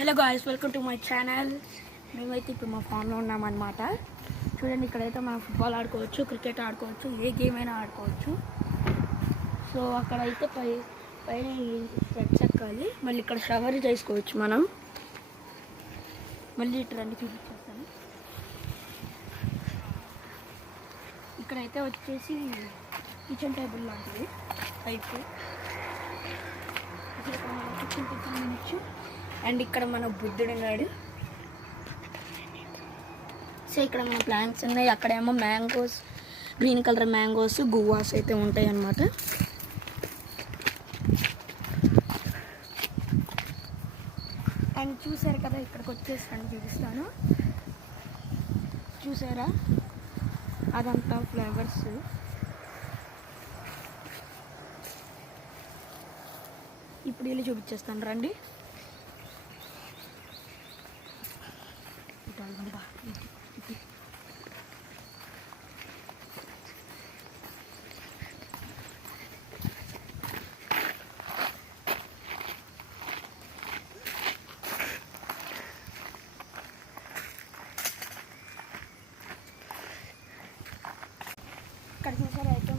Hello guys, welcome to my channel. మేమైతే ఇప్పుడు మా ఫామ్లో ఉన్నామన్నమాట. చూడండి, ఇక్కడైతే మనం ఫుట్బాల్ ఆడుకోవచ్చు, క్రికెట్ ఆడుకోవచ్చు, ఏ గేమ్ అయినా ఆడుకోవచ్చు. సో అక్కడైతే పైన స్టెప్స్ ఎక్కాలి, మళ్ళీ ఇక్కడ షవర్ చేసుకోవచ్చు మనం. మళ్ళీ ఇటు రండి, చూపించేస్తాను. ఇక్కడైతే వచ్చేసి కిచెన్ టేబుల్ లాంటిది పైపు. ఇక్కడ మనం కిచెన్ తినచ్చు. అండ్ ఇక్కడ మన బుద్ధుడు ఉన్నాడు. సో ఇక్కడ మన ప్లాంట్స్ ఉన్నాయి. అక్కడేమో mangoes, green colour mangoes, guavas అయితే ఉంటాయి అన్నమాట. అండ్ చూసారు కదా, ఇక్కడికి వచ్చేసాను, చూపిస్తాను. చూసారా, అదంతా ఫ్లవర్స్. ఇప్పుడు వెళ్ళి చూపించేస్తాను, రండి. ఇక్కడ చూసారా, అయితే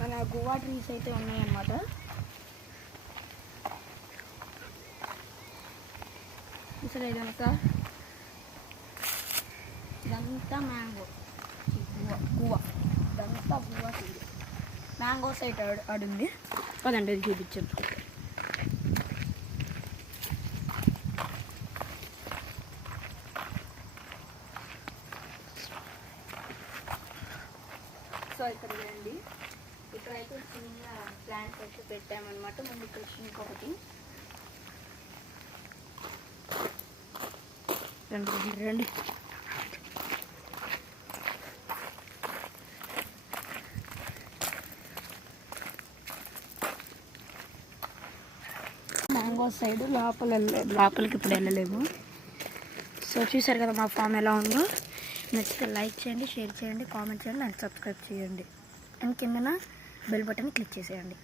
మన గువా ట్రీస్ అయితే ఉన్నాయన్నమాట. చూసారా, ఇదంతా మ్యాంగో, గువా, ఇదంతా గువా సీడ్. మ్యాంగో సైట్ ఆడుంది. పదండి, అది చూపించాను. సో ఇక్కడ రండి, ఇక్కడైతే చిన్న ప్లాంట్స్ అయితే పెట్టామన్నమాట. ముందు ఇక్కడ ఇంకొకటి. రండి రండి. మ్యాంగో సైడ్ లోపలికి ఇప్పుడు వెళ్ళలేము. సో చూసారు కదా మా ఫామ్ ఎలా ఉందో. నచ్చితే లైక్ చేయండి, షేర్ చేయండి, కామెంట్ చేయండి అండ్ సబ్స్క్రైబ్ చేయండి. అండ్ కిందన బెల్ బటన్ క్లిక్ చేసేయండి.